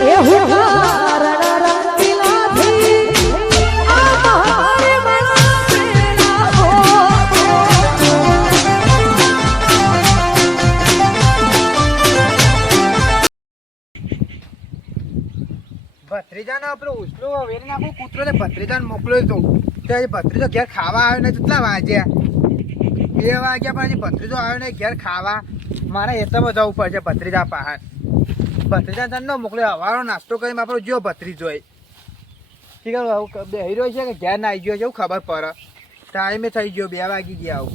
એ હુંકાર રંગીલાથી આ મારે મણા હો ભત્રીજાને આપણો ઉસલો વેરી નાખો કૂતરો ને ભત્રીજાને મોકલ્યો તો તે ભત્રીજો ઘેર ખાવા આવ્યો ને કેટલા વાગ્યા 2 વાગ્યા પણ હજી ભત્રીજો આવ્યો ને ઘેર ખાવા મારે એતમાં જવું પડશે ભત્રીજા પાસે ભત્રીજા તને ન મોકલ્યો હવારો નાસ્તો કરીને આપણો જો ભત્રીજો ઠીક છે બેહી રહ્યો છે કે ઘેર ના આવી ગયો છે એવું ખબર પડે ટાઈમે થઈ ગયો 2 વાગી ગયા આવું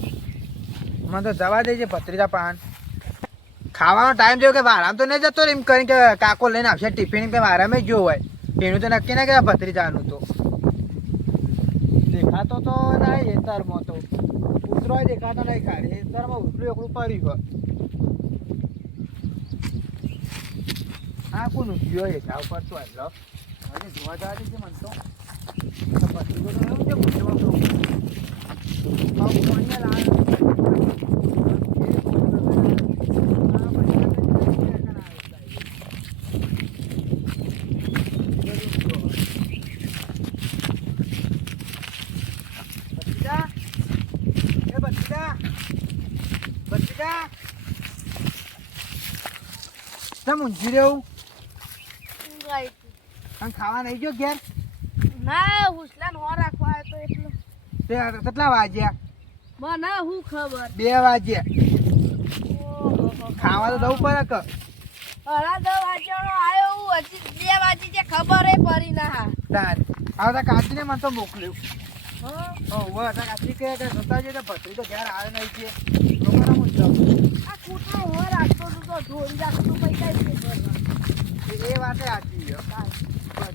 મને તો જવા દે છે ભત્રીજા પાસે ખાવાનો ટાઈમ થયો કે વારામ તો નહીં જતો એમ કરીને કે કાકો લઈને આવશે ટિફિન કે વારામે જ જો હોય એનું તો નક્કી ના કે ભત્રીજાનું તો દેખાતો તો નહીં એતરમાં તો ઉતરો દેખાતો નહીં ખાલી એતરમાં ઉતરું એકલું પડ્યું હોય હા કોણ ઉઠ્યો એ જાવ પર તો હલો હવે જોવા જવા દે છે મને તો ભત્રીજો તો એવું છે પૂછવા ઊંઘી રહ્યું ખાવા નહીં ગયો ઘેર ના હુસલાન હો રાખવા તો એટલો તે કેટલા વાગ્યા મને હું ખબર 2 વાગ્યા ખાવા તો દઉં પડે કે અરા 10 વાગ્યાનો આયો હું હજી 2 વાગી જે ખબર એ પડી ના તાર આવતા કાચીને મને તો મોકલ્યું હા ઓહો આ કાચી કે જતા જે ભત્રી તો ઘેર આવે નહીં છે લોકોને હું જાઉં આ કૂતરો હો રાખતો તો ઢોળી રાખતો પૈસા એ વાતે સાચી છે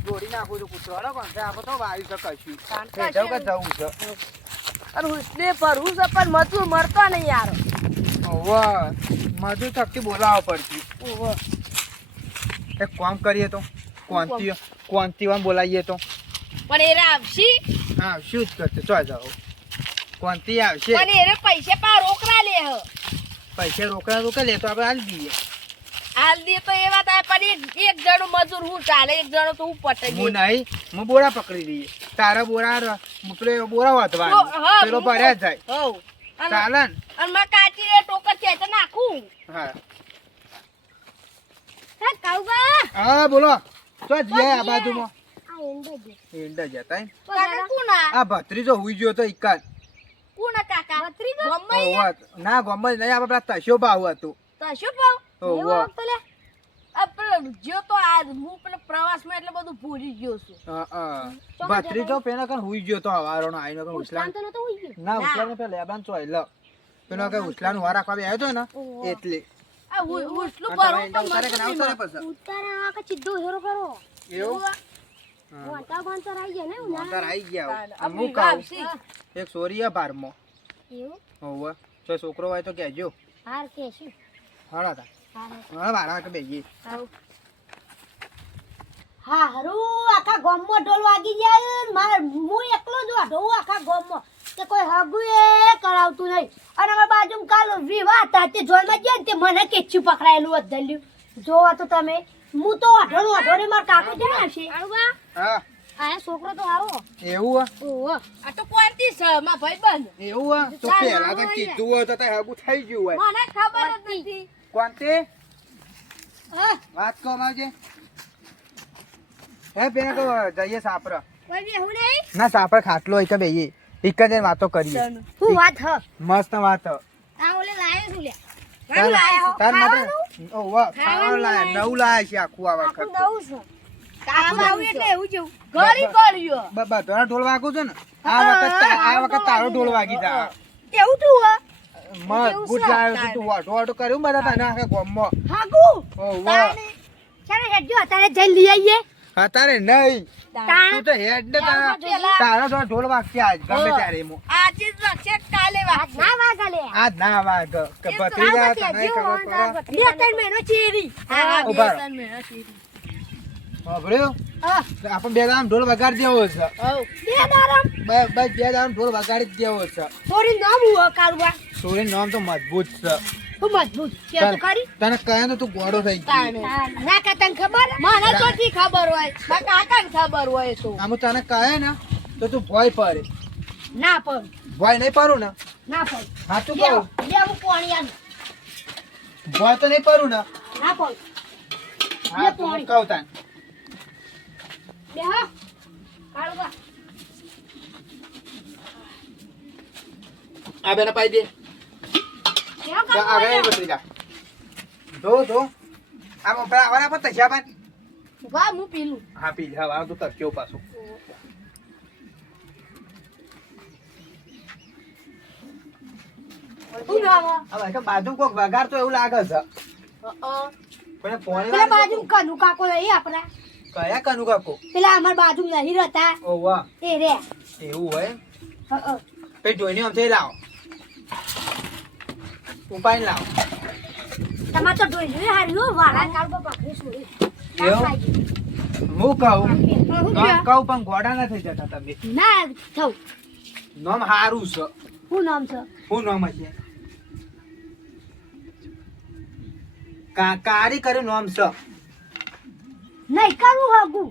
જોડી નાખું છું કૂતરો હડો કોણ આપણે તો વાયુ છે કશું કાંટા જવું કે જવું છે અને હુસને ભરવું છે પણ મજૂર મળતો નહીં યાર ઓહો મજૂર થકી બોલાવવા પડતી ઓહો એક કામ કરીએ તો કોંતીવાન બોલાવીએ તો પણ એ આવશી હા શું જ કરશે ચો જાઓ કોંતી આવશે પણ એ પૈસે પા રોકડા લે હ પૈસા રોકડા રોકે લે તો આપણે હાલ દઈએ હાલ દે તો એ વાત પણ એક જણો મજૂર હું ચાલે એક જણો તો હું પટે હું નહીં હું બોરા પકડી દઈએ તારા બોરા પેલો બોરા વધવાનો પેલો ભર્યા જ જાય હો ચાલે ને અને માં કાચી એ ટોકર છે તો નાખું હા હે કાઉગા હા બોલો તો જઈએ આ બાજુમાં આ એંડા દે એંડા જતા કાકા કોના આ ભત્રીજો હુઈ ગયો તો ઇકાન કોના કાકા ભત્રીજો ના ગમે નહીં આપણે પેલા તસ્યો ભાવ હતું તો શું પાવ ઓહો આપણે જો તો આ હું પેલો પ્રવાસમાં એટલે બધું ભૂલી ગયો છું ભત્રીજો પેલા કણ હુઈ ગયો તો હવારોનો આઈનો કણ ઉસલાન ના ઉસલાન પેલા લેબાન ચોય લ પેલો કે ઉસલાન વાર રાખવા આવ્યો તો ને એટલે આ ઉસલું ભરો તો ઉતારે કે ના ઉતારે પછી ઉતારે આ કે સીધો હેરો કરો એવું વાંટા વાંટા આવી ગયા ને અંદર આવી ગયા હું કહું એક સોરીયા બારમો એવું હોવે જો છોકરો હોય તો કહેજો હાર કે શું હળા તા હા વાળા કે બેજી હા હરું આખા ગામમાં ઢોલ વાગી જાય માર હું એકલો જ વાઢો આખા ગામમાં કે કોઈ હગું એ કરાવતું નહીં અને અમાર બાજુમાં કાલ વિવાહ હતા તે જોરમાં ગયા તે મને કેચ્યું પકડાયેલું વધલ્યું જોવા તો તમે હું તો વાઢો ને માર કાકો જાય છે હા આ છોકરો તો હારો એવું ઓહો આ તો કોઈથી છે માં ભાઈબંધ એવું તો પહેલા તો કીધું હોય તો તે હગું થઈ ગયું હોય મને ખબર જ નથી કોણતે હા વાત કહો માવજે હે પેલા તો જઈએ સાપર કોઈ બી હું નહીં ના સાપર ખાટલો હોય કે બેયે એક જ વાતો કરીએ હું વાત હ મસ્ત વાત આ ઓલે લાયો છું લે તાર માટે ઓહો ખાવાનું લાયા નવું લાયા છે આખું આ વખત નવું છું કાકા આવું એટલે એવું જેવું ગળી ગળ્યો બધાના ઢોલ વાગું છે ને આ વખત તારો ઢોલ વાગી જા એવું તું હ મત ગુડ લાયો છે તું વાટો કર્યું બધા તને આખા ગામમાં હાગુ ઓહો ચાલે હેડજો અત્યારે જઈ લઈ આવીએ તારે નહીં તાણ તું તો હેડ ને તારા તો ઢોલ વાગશે આજ ગમે ત્યારે એમાં આજે જ વાગશે કાલે વાગ ના વાગલે આજ ના વાગ કે ભત્રીજા તને ખબર પડે બે ત્રણ મહિનો ચેરી હા બે ઉભા રહો. ત્રણ મહિનો ચેરી સાંભળ્યું હા આપણે બે દામ ઢોલ વગાડી દેવો છે હવ બે દારમ બસ બે દામ ઢોલ વગાડી જ દેવો છે થોડી નામ હું કાળવા સોરી નામ તો મજબૂત છે હું મજબૂત કે તો કરી તને કહે તો તું ગોડો થઈ ગઈ તાણે. ના કા તને ખબર મને ચોથી ખબર હોય મારા કાકાને ખબર હોય તો આમ તને કહે ને તો તું ભય પડે ના પણ ભય નહીં પડું ને ના પણ સાચું લે કહું લે હું પાણી આનું ભય તો નહીં પડું ને ના પણ હા તું પાણી. કહું તાન બે હા કાળવા આ બેના પાઈ દે કેવો કામ આગળ હોય? બતરી જા જો આ મોપરા આવવાના પર તૈયાર બાન વાહ હું પીલું હા પી જા આ તો તક્યો પાછો શું નામ હે? હવે કે બાજુ કોક વગાર તો એવું લાગે છે પણ પોણી પેલા બાજુ કનુ કાકો નહીં આપણા કયા કનુ કાકો પેલા અમાર બાજુ નહીં રહેતા ઓ વાહ એ રે એવું હોય હ. કઈ જોઈને આમ થઈ લાવો ઉપાય લાવો તમાર તો ડોઈ જોઈ હાર્યું વાળા કાળવા પાકડી છોડી એવું? હું કહું હું નોમ કહેવા? કહું પણ ગોડા ના થઈ જતા તમે ના થઉ નોમ હારું છે શું નામ છે શું નોમ હશે કારી કર્યું નોમ છે નહીં કરું હગુ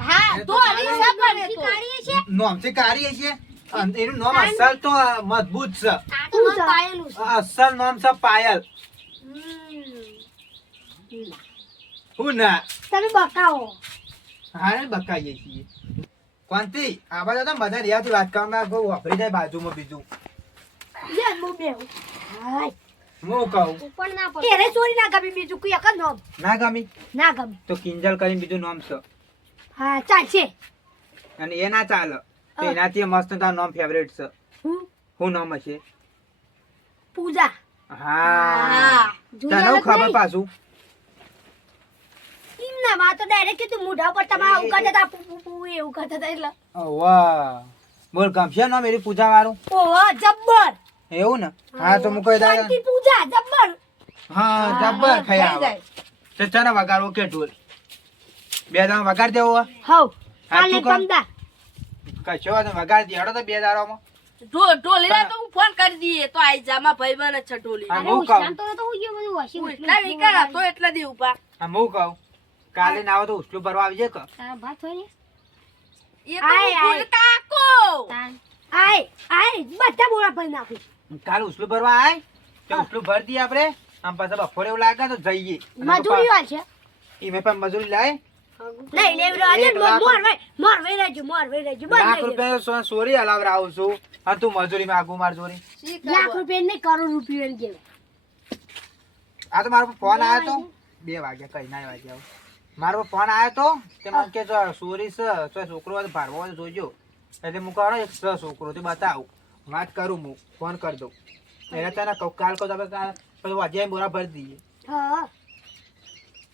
હા એ તો તો અલી કાળી સબર હે તો કાઢીએ છે નોમ થી કારી હશે અને એનું નોમ અસલ તો મજબૂત છે આ તો મને પાયેલું છે અસલ નોમ છે પાયલ હું ના તમે બકાવો હારે બકાઈએ છીએ કોનથી આ બાજુ તો બધા રિયાથી વાત કરવામાં બહુ વાપરી જાય બાજુમાં બીજું લે મો બેહુ હાય હું કહું ઉપર ના પડે એરે ચોરી ના ગમી બીજું કોઈ એક જ નામ ના ગમી ના ગમી તો કિંજલ કરીને બીજું નામ છે હા ચાલશે અને એ ના ચાલે તો એનાથી મસ્ત તારું નામ ફેવરેટ છે હું શું નામ હશે પૂજા હા તને ખબર પાછું ના માં તો ડાયરેક્ટ કીધું મોઢા પર તમે આવું કરતા હતા પુ પુ પુ એવું કરતા હતા એટલે વાહ બોલ ગમશે નામ એની પૂજા વાળું ઓહો જબ્બર એવું ને હા તો હું કહી દઉં શાંતિ પૂજા જબ્બર હા જબ્બર ખાઈ થઈ આવે જાય. તો ચાલો વગાડવો કે ઢોલ બે દાણા વગાડ દેવો હો. હવ હા, કાલે શું કામ? તમદા કશો વાંધો નહીં, વગાડ દે હેડો તો બે દાડામાં ઢોલીને તો હું ફોન કરી દઈએ તો આઈ જા મારા ભાઈબંધ છે ઢોલી હા, હું કહું તો હું ગયો બધું વોશિંગ હું એટલા વિકાર હતો એટલા દી ઉભા હા હું કહું કાલે ના આવો તો ઉસલું ભરવા આવજે કે તારા ભાત હોય એ તો આય, હું આય. કાકો આય આય બધા બોળા ભરી નાખું કાલે ઉસલું ભરવા આય તો ઉસલું ભર દઈએ આપણે આમ પાછા બપોરે એવું લાગે તો જઈએ મજૂરી વાળ છે ઈ મેં પણ મજૂરી લાય લઈ લેવડો આજે એક લાખ મોર વે રહેજો બંધ લાખ થઈ ગયો. રૂપિયા સોરી હલાવરા આવું છું અને તું મજૂરી માંગુ માર જોરી શી લાખ ખબર? રૂપિયા નહીં કરોડ રૂપિયા એમ કેવાય. આ તો મારો ફોન આવ્યો તો 2 વાગ્યા કઈ ના વાગ્યા મારો ફોન આવ્યો તો તે મને કે જો સોરી છે તો છોકરો હોય તો ભારવો હોય તો જોજો એટલે હું કહો એક છોકરો તે બતાવું વાત કરું હું ફોન કરી દઉં એને તને કહું કાલ કહું તો આપણે પછી વાજે બોરા ભરી દઈએ હા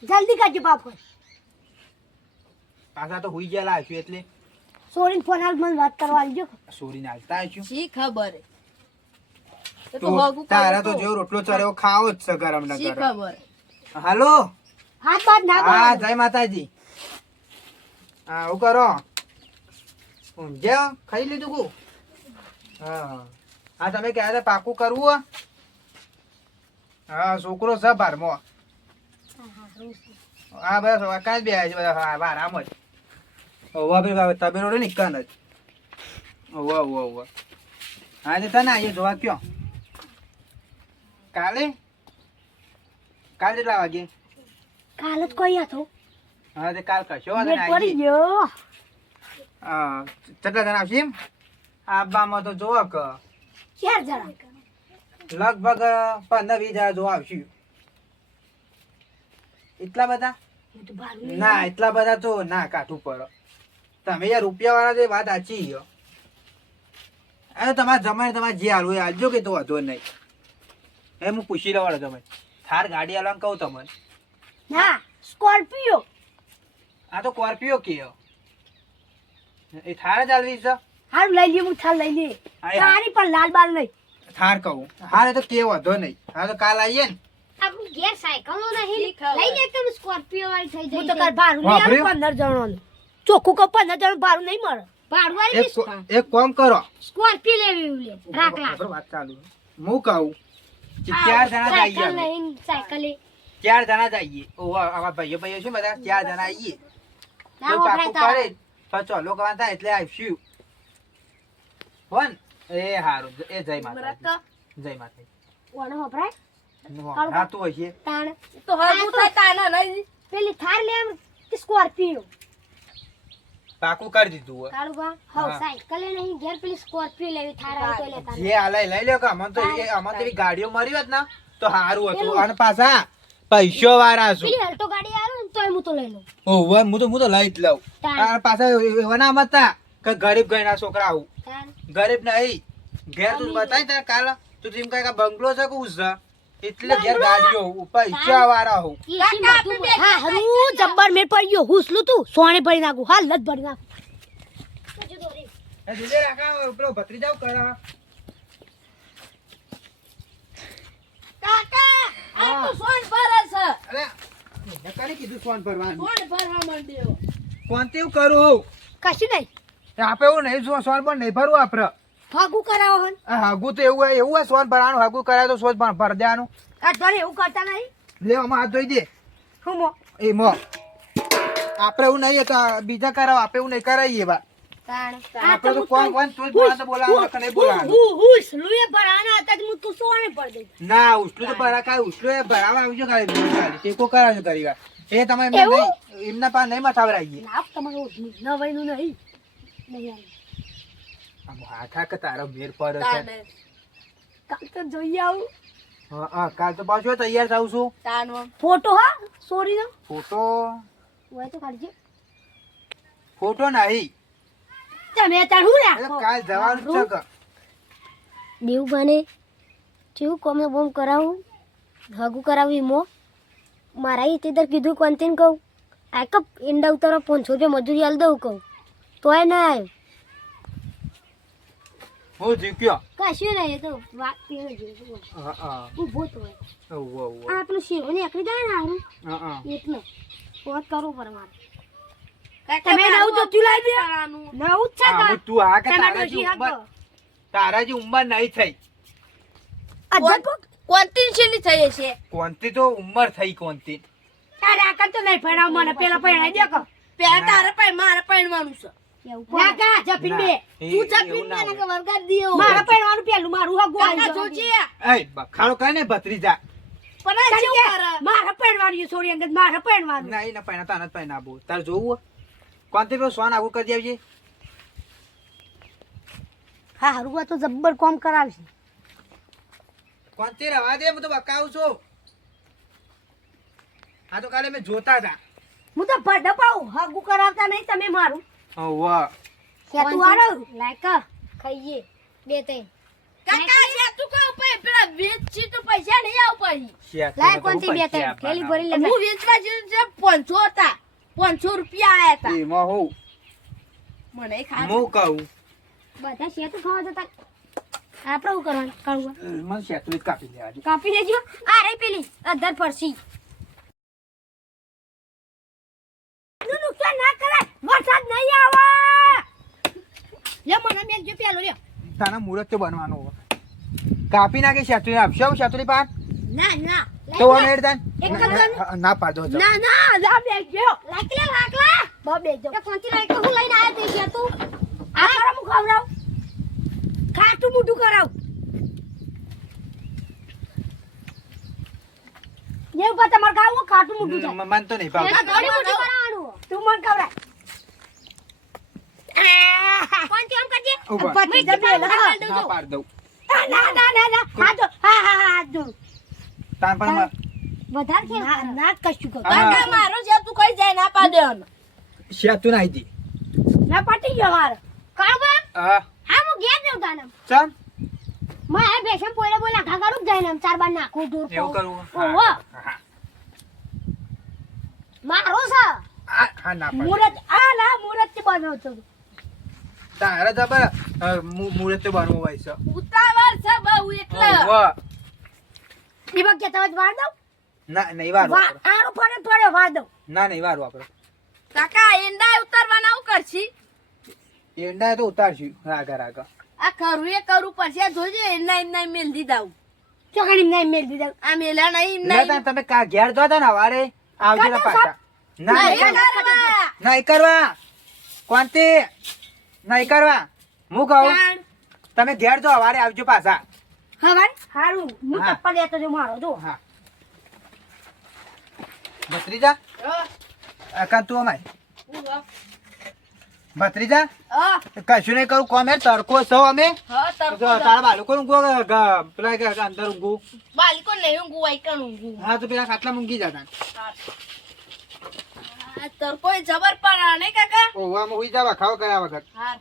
જલ્દી કરજો બાપ પાછા તો હુઈ ગયેલા આવીશું એટલે સોરીન ફોન હાલ મને વાત કરવા આવજો સોરી નાખતા આવીશું શી ખબર હે? એ તો તો હોગું તારા તો કરું જેવો રોટલો ચડ્યો ખાવો જ છે ગરમ ના શી ગરમ ખબર હાલો હાથ બાદ ના હા બોલો. જય માતાજી હા હું કરો ઊંઘ્યા ખાઈ લીધું કુ હા હા તમે ક્યારે હતા પાકું કરવું હો? હા છોકરો છે બારમો હા બસ કાંઈ બે છે બધા હા બાર આમ જ ઓવા ભાઈ તબેલો રે નિકાન જ ઓવા ઓવા ઓવા હા તે તને આવીએ જોવા કયો કાલે કાલે કેટલા વાગે કાલ જ કોઈ હતો હા તે કાલ કશો વાંધો મેં નહીં, પડી આવીએ. ગયો હા કેટલા જણા આવશે એમ આબામાં તો જોવો કે 4 જણા લગભગ 15-20 જણા જોવા આવશે એટલા બધા હું તો બહાર નહીં ના એટલા બધા તો ના કાઠું પડો તમે યાર રૂપિયા વાળા જે વાત સાચી છે અરે તમારે જમાય તમારે જે હાલવું એ હાલજો કે તો વાંધો નહીં એ હું પૂછી લવાડો તમે થાર ગાડી હાલવાનું કહું તમને ના સ્કોર્પિયો આ તો સ્કોર્પિયો કે એ થાર જ હાલવી છે હારું લઈ લે હું થાલ લઈ લે હા, તારી પણ લાલ બાલ નહીં થાર કહું હાર એ તો કે વાંધો નહીં હા તો કાલ આવીએ ને આપણું ઘેર સાયકલો નહીં શી ખબર? લઈ લે તમે સ્કોર્પિયો વાળી થઈ જાય હું તો કાલ ભાડું નહીં આલું વાપર્યું? 15 જણાનું ચોખ્ખું કહું 15 જણ ભાડું નહીં મળે ભાડું વાળી એક કામ કરો સ્કોર્પિયો લેવી લે રાખ લાખ બરાબર વાત ચાલુ હું કહું ચાર જણા જઈએ સાયકલ અમે. લઈને સાયકલે 4 જણા જઈએ. ઓહો, આવા ભાઈઓ ભાઈઓ છે બધા 4 જણા આવીએ. ના તો વપરાય પાકું તારે. કરે પછી ચાલો કરવાનું થાય એટલે આવશું. હોન એ હારું એ જય માતા મરક જય માતા. ઓનો વપરાય હા તું હશે. તાણ તો હજુ થાય તાના નહીં પેલી થાર લે એમ કે સ્કોર્પિયો પાકું કરી દીધું હોય. કાળુબા હા. હવ સાયકલે નહીં ઘેર પેલી સ્કોર્પિયો લેવી થાર આવી તો લેતા જે હાલે લઈ લ્યો કે અમને તો અમને તો એવી ગાડીઓ મળી હોત ને તો સારું હતું. અને પાછા પૈસો વાળા છું. પેલી અલ્ટો ગાડી આવે ને તોય હું તો લઈ લઉં ઓહો હું તો લઈ જ લઉં. અને પાછા એવા ના મતા કે ગરીબ ગયના છોકરા આવું તાણ ગરીબ નહીં. ઘેર તું બતાવી તને કાલ તું જેમ કઈ બંગલો છે કે ઉસ એટલે ઘેર ગાડીઓ પૈસા વાળા હોઉં. એસી બધું હા હરું જબ્બર મેં પડ્યો હુસલું તું સોને ભરી નાખું હાલ જ ભરી નાખું એ દીદી રાખા પેલો ભત્રીજાઓ કરા. કાકા આ તો સોન ભરે છે અરે મેં કરી કીધું ફોન ભરવાનું. સોન ભરવા માંડ્યો કોણ તેવું કરું હોઉં કશું નહીં આપે એવું નહીં સોન પણ નહીં ભરવું આપડે. ભાગું કરાવો હન હાગું તો એવું હોય સોન ભરવાનું. હાગું કરાય તો સોન ભર દેવાનું. અઠવાડિયે એવું કરતા નહીં લેવામાં હાથ ધોઈ દે હું મો એ મો. આપડે એવું નહીં તો બીજા કરાવ આપે એવું નહીં કરાવીએ એવા. તાણ આપડે તો કોણ તું જ બોલાવે બોલાવે કે નહીં બોલાવે. હુસલું એ ભરાના હતા હું તું સોને પડ દઈ ના ઉસલું તો ભરા કાંઈ ઉસલું એ ભરાવા આવજો ખાલી ટેકો કરાવજો કરી વાર. એ તમે એમને એવું? નહીં એમના પાસે નહીં મથાવરાઈએ. ના તમારું નવાઈનું નહીં નહીં આમ હાથા કે તારો મેર પર છે. તાને કાલ તો જોઈ આવું હા કાલ તો પાછું તૈયાર થાઉં છું. તાનો ફોટો હા સોરી નો ફોટો હોય તો કાઢજે ફોટો નહીં. તમે તાર હું એટલે કાલ જવાનું જ છે કે. દેવ બને કેવું કોમે બોમ કરાવું હગું કરાવી મો મારા એ તેદર કીધું કોન્તીન કહું આ કપ ઈંડા ઉતારો 500 રૂપિયા મજૂરી હાલ દઉં કહું તોય ના આવ્યો હું જીત્યો. કશું નહીં એ તો વાત પીને જોયું હા હા ઊભો તો હોય ઓહો ઓહો. આ પેલું શેરોની એકડી જાય ને હારું હા હા એટલે વાત કરવું પડે મારે કાકા તમે નવું તો તું લાવી દે તારાનું. નવું જ છે હા, તાર. હું તું આ કે તમે તારા ડોશી જે હાંકો. ઉંમર તારા જે ઉંમર નહીં થઈ. અધ્યાપક કોન્ટીન શેની થઈ છે કોનથી તો ઉંમર થઈ કોનથી. તારે આકર તો નહીં ભણાવ મને પેલા પહેણાઈ દે કહો પેલા તારે પણ મારે પહેરવાનું છે ના કા જપીન બે તું જપીન ના મને કે વરગાડ દિયો મારે પહેણવાનું પેલું મારું હગું કાકા આવી જોજે એ બખાડો કરે ને ભત્રીજા. પણ આ કેવું કરે મારે પહેણવાનું સોરી અંગત મારે પહેણવાનું ના એને પહેણા તાને જ પહેણા બહુ તારે જોવું કોનથી પેલો સોન આગું કરી દેવજે. હા હારું તો જબ્બર કોમ કરાવશે કોનથી રવા દે હું તો બકાવું છું. આ તો કાલે મેં જોતા હતા. હું તો ભડ પાઉં હગું કરાવતા નહીં તમે મારું વાહ કે તું આરો લાયક ખાઈએ બે ત્રણ કાકા છે તું કહું પછી પેલા વેચી તો પૈસા નહીં આવ પછી લાય કોનથી બે ત્રણ થેલી ભરી લે હું વેચવા જેવું છે 500 હતા 500 રૂપિયા આયા હતા એમાં હું મને ખાસ હું કહું બધા શેતું ખાવા જતા આપણે શું કરવાનું કાઢવા મને શેતરી જ કાપી લેવા દે. કાપી લેજો આ રહી પેલી અધર પરસી નું નુકસાન ના કરાય વરસાદ નહીં આવે લે મને મેલજો પેલો લે તારા મુહૂર્ત તો બનવાનું હોય. કાપી નાખે શેતરી આપશો શેતરી પાન ના ના તો વન એડ એક જ તાન ના પાડો છો. ના ના લા બેજો લાકલા લાકલા બા બેજો તે કોંતી લાઈક હું લઈને આયા તે છે તું આ કરા હું ખવરાવ ખાટું મોટું કરાવ જે ઉપર તમાર ખાવું ખાટું મોટું થાય મન તો નહીં ભાવ. એના થોડી મોટું કરાવવાનું તું મન ખવરાવ કોંતી આમ કરજે ઉભા. પછી જબે ના પાડ દઉં. ના ના ના ના હા તો હા હા હા જો તાન પણ વધારે કે ના ના કશું કર કાકા મારો છે તું કઈ જાય ના પાડે શેતું નાઈ દી. ના પાટી ગયો મારે કાળબા હા હા હું ઘેર જઉં તાને ચમ મેં આ બેસમ પોયલા બોલા ઘાઘાડું જાય ને આમ ચાર બાર નાખું દૂર એવું કરવું. ઓહો હા, મારો છે હા, હા ના પાડ. મુરત આ ના મુરત થી બનાવતો તારા જબર મુહૂર્ત તો બનવું હોય છે. ઉતાવળ છે બહુ એટલે વાહ. દીપક કે તવજ વાર દઉં ના નહીં વાર વાપરો. આરો ફરે ફરે વાર દઉં ના નહીં વાર વાપરો. કાકા એંડા ઉતારવાના આવું કરશી એંડા તો ઉતારશું રાગા રાગા. આ ખરું એ કરવું પડશે જોજે એના એમના મેલ દીધા ચોકડી નહીં મેલ દીધા આ મેલા નહીં લે તાન તમે ઘેર જો તા ને હવારે આવજો ને પાછા ના નહીં કરવા. નહીં કરવા કોંતી નહીં કરવા હું કહું તાણ. તમે ઘેર જો હવારે આવજો પાછા હવાર હારું હું હા. ચપ્પલ લેતો જો મારો જો હા ભત્રીજા કાં તું અમાય ભત્રીજા કશું નહીં કરું કોમે તડકો છો અમે હા, તરકો જો તારા બાળકો પેલા કે અંદર ઊંઘું બાલિકો નહીં ઊંઘું, વાયકણ ઊંઘું. હા તો પેલા ખાટલા મૂકી જતા આ તરકોય જબર પડે નહીં કાકા? ઓવામાં હુઈ જવા ખાવા કર્યા વગર હા.